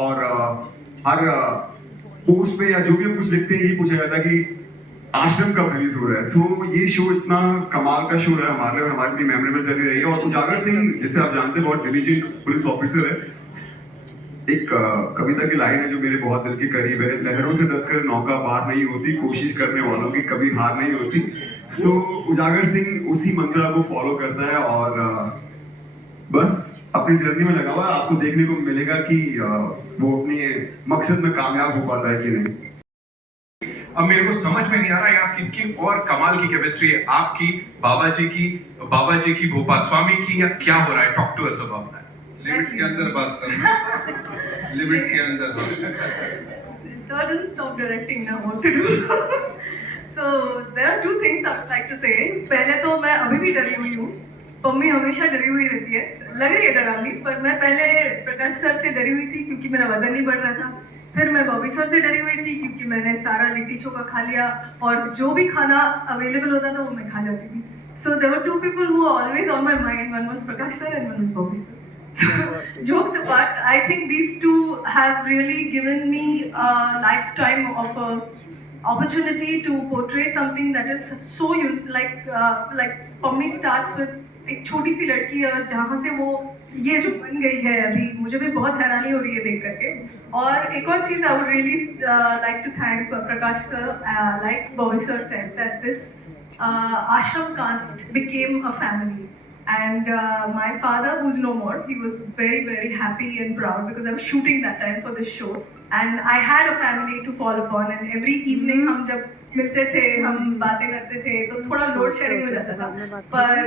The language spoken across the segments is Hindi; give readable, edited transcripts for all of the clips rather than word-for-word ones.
और हर पोस्ट पे या जो भी हम कुछ लिखते हैं यही पूछा जाता है कि आश्रम कब रिलीज हो रहा है। सो ये शो इतना कमाल का शो है हमारे, और हमारे लिए मेमोरेबल जर्नी रही है। और उजागर सिंह, जैसे आप जानते हैं, बहुत डिलीजेंट पुलिस ऑफिसर है। एक कविता की लाइन है जो मेरे बहुत दिल के करीब है, लहरों से डरकर नौका पार नहीं होती, कोशिश करने वालों की कभी हार नहीं होती। सो उजागर सिंह उसी मंत्रा को फॉलो करता है और बस अपनी जर्नी में लगा हुआ है। आपको देखने को मिलेगा कि वो अपने मकसद में कामयाब हो पाता है कि नहीं। अब मेरे को समझ में नहीं आ रहा है आप किसकी और कमाल की केमिस्ट्री है, आपकी, बाबा जी की, भोपा स्वामी की, या क्या हो रहा है? Talk to us about that. Limit के अंदर बात करना, लिमिट के अंदर। Sir didn't stop directing now. What to do? So there are two things I would like to say. पहले तो मैं अभी भी डरी हुई हूँ। पम्मी हमेशा डरी हुई रहती है, लग रही है डरावनी, पर मैं पहले प्रकाश सर से डरी हुई थी क्योंकि मेरा वजन नहीं बढ़ रहा था। फिर मैं बॉबी सर से डरी हुई थी क्योंकि मैंने सारा लिट्टी चोखा खा लिया और जो भी खाना अवेलेबल होता था वो मैं खा जाती थी। So there were two people who were always on my mind. One was Prakash sir and one was Bobby sir. Jokes apart, I think these two have really given me a lifetime of a opportunity to portray something that is so like Pommy starts with एक छोटी सी लड़की और जहाँ से वो ये जो बन गई है अभी, मुझे भी बहुत हैरानी हो रही है देख करके। और एक और चीज़ I would really like to thank Prakash sir, like Bobby sir said that this ashram caste became a family. And my father, who's no more, he was very, very happy and proud because I was shooting that time for this show. And I had a family to fall upon. And every evening हम जब मिलते थे, हम बातें करते थे, तो थोड़ा लोड शेयरिंग हो जाता था। पर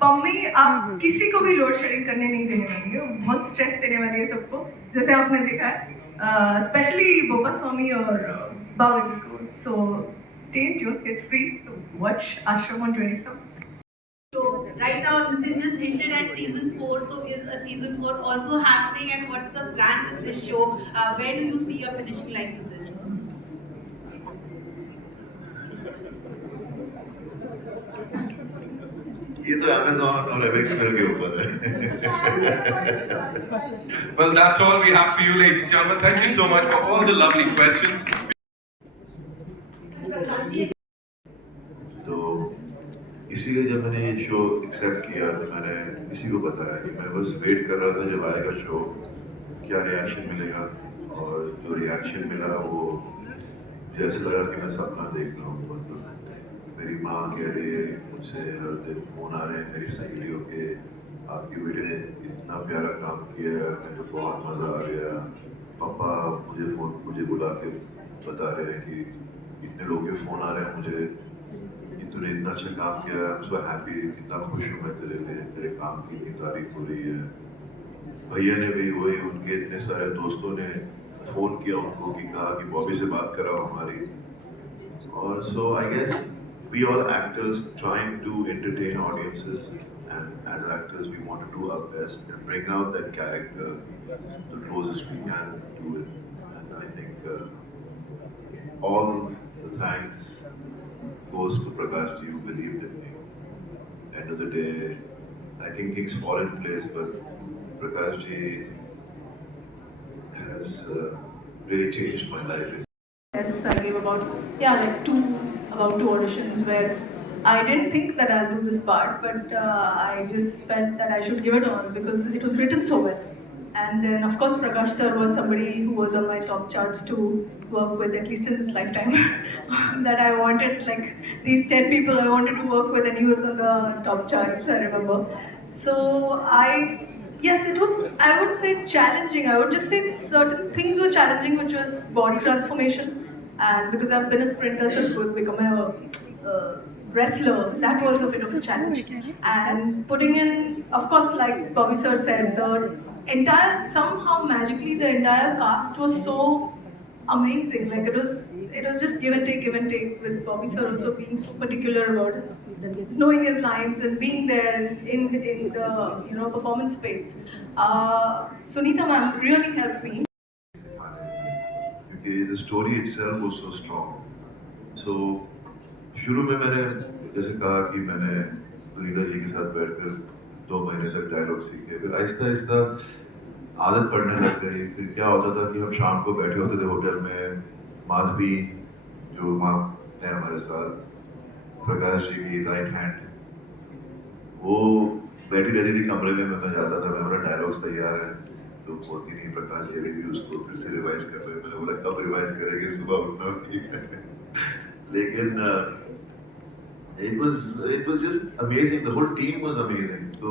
पम्मी आप किसी को भी लोड शेयरिंग करने नहीं देने वाली है, बहुत स्ट्रेस देने वाली है सबको, जैसे आपने देखा है, स्पेशली बोपा स्वामी और बाबा जी को। So stay tuned, it's free, so watch Ashram on 27th. So right now they just hinted at season 4. So is a season 4 also happening, and what's the plan with this show? Where do you see a finishing line to this? ये तो Amazon और MX के ऊपर है। Well, that's all we have for you, ladies and gentlemen. Thank you so much for all the lovely questions. तो इसीलिए जब मैंने ये शो एक्सेप्ट किया तो मैंने किसी को बताया कि मैं बस वेट कर रहा था जब आएगा शो, क्या रिएक्शन मिलेगा। और जो रिएक्शन मिला वो जैसे लगा कि मैं सपना देख रहा हूँ। मतलब मेरी माँ कह रही है मुझसे, हर दिन फ़ोन आ रहे हैं मेरी सहेलियों के, आपकी बेटे ने इतना प्यारा काम किया है, मुझे बहुत मज़ा आ गया। पापा मुझे बुला के बता रहे हैं कि इतने लोगों के फ़ोन आ रहे हैं मुझे, तूने इतना अच्छा काम किया, I'm so happy, कितना खुश हूँ मैं तेरे लिए, तेरे काम की इतनी तारीफ हो रही है। भैया ने भी वही, उनके इतने सारे दोस्तों ने फ़ोन किया उनको कि कहा कि बॉबी से बात कराओ हमारी। और so I guess we all actors trying to entertain audiences, and as actors we want to do our best and bring out that character the closest we can to it. And I think all the thanks goes to Prakash ji, who believed in me. End of the day, I think things fall in place, but Prakash ji has really changed my life. Yes, I gave about two auditions where I didn't think that I'll do this part, but I just felt that I should give it all because it was written so well. And then of course Prakash sir was somebody who was on my top charts to work with, at least in this lifetime. That I wanted, like these 10 people I wanted to work with, and he was on the top charts, I remember. So yes, it was, I would say, challenging. I would just say certain things were challenging, which was body transformation. And because I've been a sprinter, so to become a wrestler, that was a bit of a challenge. And putting in, of course, like Bobby sir said, somehow magically the entire cast was so amazing. Like it was just give and take with Bobby sir also being so particular about knowing his lines and being there in the performance space. Sunita ma'am really helped me. क्योंकि the story itself was so strong. So शुरू में मैंने जैसे कहा कि मैंने सुनीता जी के साथ बैठकर 2 महीने तक डायलॉग सीखे, फिर आहिस्ता आहिस्ता आदत पड़ने लग गई। फिर क्या होता था कि हम शाम को बैठे होते थे होटल में, माधवी जो वहाँ है हमारे साथ, प्रकाश जी की राइट हैंड, वो बैठी रहती थी कमरे में, मैं जाता था, मैं बोला डायलॉग्स तैयार है, तो बोलती नहीं प्रकाश जी अभी भी उसको फिर से रिवाइज कर रहे हैं। मैंने बोला कब रिवाइज करेंगे, सुबह उठना भी है। लेकिन it was just amazing, the whole team was amazing। तो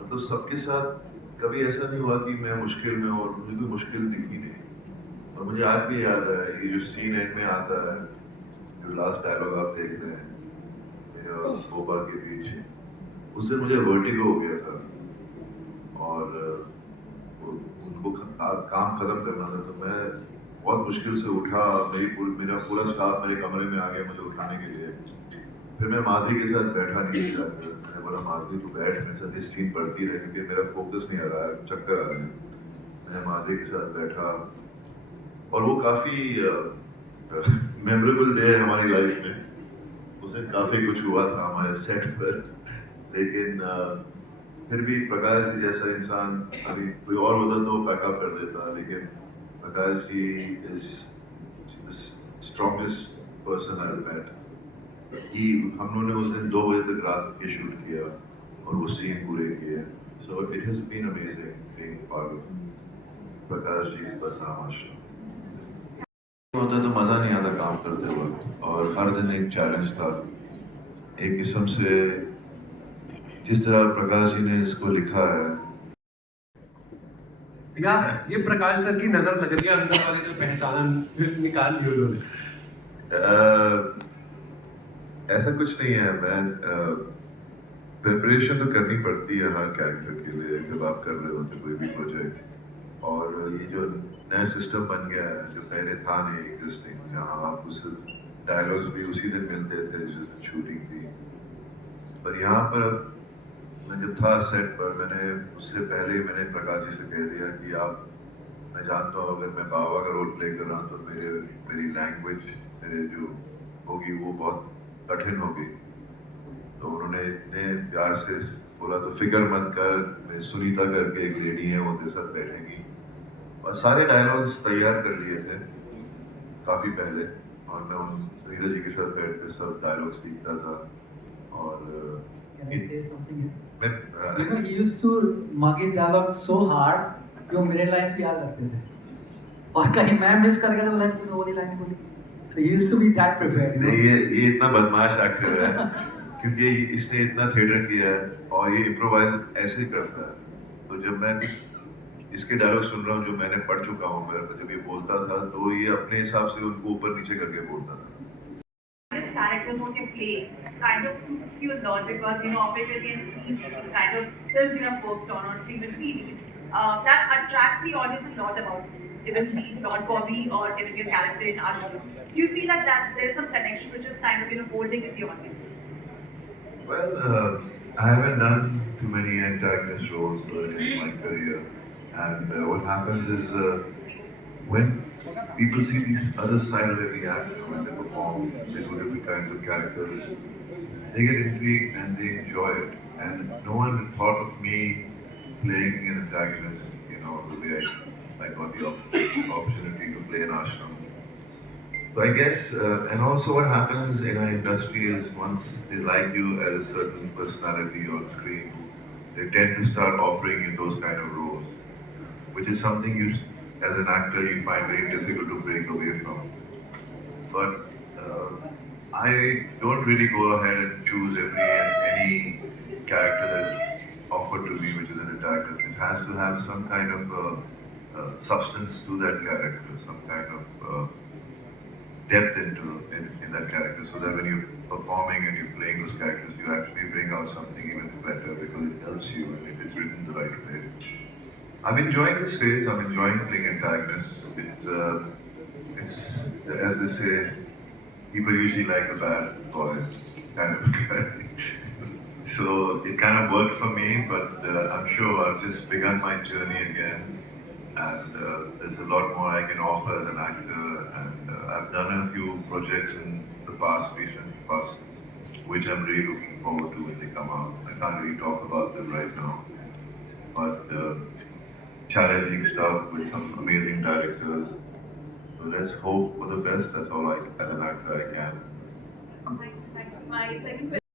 मतलब सबके साथ कभी ऐसा नहीं हुआ कि मैं मुश्किल में, और मुझे कोई मुश्किल दिखी नहीं। और मुझे आज भी याद है ये जो सीन एंड में आता है, जो लास्ट डायलॉग आप देख रहे हैं मेरे और बोबा के बीच, उस दिन मुझे वर्टिगो हो गया था और उनको काम खत्म करना था, तो मैं बहुत मुश्किल से उठा। मेरा पूरा स्टाफ मेरे कमरे में आ गया मुझे उठाने के लिए। फिर मैं माधवी के साथ बैठा नहीं था, मैंने बोला माधवी तू बैठ मेरे साथ, इस सीन पढ़ती रहे क्योंकि मेरा फोकस नहीं आ रहा है, चक्कर आ रहे हैं। मैं माधवी के साथ बैठा और वो काफ़ी मेमोरेबल डे है हमारी लाइफ में। उस दिन काफ़ी कुछ हुआ था हमारे सेट पर, लेकिन फिर भी प्रकाश जी जैसा इंसान, अभी कोई और होता तो बैकअप कर देता, लेकिन Prakash ji is strongest person I met. कि हम लोगों ने उस दिन 2 बजे तक रात के शूट किया और वो सीन पूरे किए। So it has been amazing being part of Prakash ji Badnaam Aashram. होता तो मज़ा नहीं आता काम करते वक्त, और हर दिन एक चैलेंज था। एक किस्म से जिस तरह प्रकाश जी ने इसको लिखा है, यार ये प्रकाश सर की नजर लग रही है, अंदर वाले जो पहचान निकाल ली उन्होंने। ऐसा कुछ नहीं है। मैं प्रिपरेशन तो करनी पड़ती है हर कैरेक्टर के लिए जब आप कर रहे होते कोई भी प्रोजेक्ट। और ये जो नया सिस्टम बन गया है जो पहले था नहीं एग्जिस्टिंग, जहाँ आप उस डायलॉग्स भी उसी दिन मिलते थे जिस दिन शूटिंग थी, पर यहाँ पर मैं जब था सेट पर, मैंने उससे पहले ही मैंने प्रकाश जी से कह दिया कि आप, मैं जानता हूँ अगर मैं बाबा का रोल प्ले कर रहा हूँ तो मेरी लैंग्वेज मेरे जो होगी वो बहुत कठिन होगी। तो उन्होंने इतने प्यार से बोला तो फिक्र मत कर, सुनीता करके एक लेडी है वो तेरे साथ बैठेगी। और सारे डायलॉग्स तैयार कर लिए थे काफ़ी पहले, और मैं उन सुनीता जी के साथ बैठ कर सब डायलॉग सीखता था। और he used to mark his dialogue so hard कि वो मेरे लाइन्स भी याद रखते थे, और कहीं मैं मिस कर गया तो बोला तूने वो लाइन बोली। So he used to be that prepared। नहीं, ये इतना बदमाश एक्टर है क्योंकि इसने इतना थिएटर किया है और ये इम्प्रोवाइज ऐसे करता है। तो जब मैं इसके डायलॉग सुन रहा हूँ जो मैंने पढ़ चुका हूँ, जब ये बोलता था तो ये अपने हिसाब से उनको ऊपर नीचे करके बोलता था। This characters what you play kind of suits you a lot because operator and scene kind of films you have worked on TV series that attracts the audience a lot about you. Even be not Bobby or even your character in Arjun. Do you feel that there is some connection which is kind of holding with the audience? Well, I haven't done too many antagonist roles in my career, and what happens is when people see this other side of every actor, when they perform, they do different kinds of characters, they get intrigued and they enjoy it. And no one thought of me playing an antagonist, the way I got the opportunity to play an ashram. So I guess, and also what happens in our industry is once they like you as a certain personality on screen, they tend to start offering you those kind of roles, which is something you, as an actor, you find very difficult to break away from. But I don't really go ahead and choose any character that's offered to me, which is an antagonist. It has to have some kind of substance to that character, some kind of depth in that character, so that when you're performing and you're playing those characters, you actually bring out something even better because it helps you and if it's written the right way. I'm enjoying this phase. I'm enjoying playing antagonists. It's as they say, people usually like the bad boy kind of guy. So it kind of worked for me, but I'm sure I've just begun my journey again, and there's a lot more I can offer as an actor. And I've done a few projects in the recent past, which I'm really looking forward to when they come out. I can't really talk about them right now, but challenging stuff with some amazing directors. So let's hope for the best. That's all I, as an actor, I can. My second question.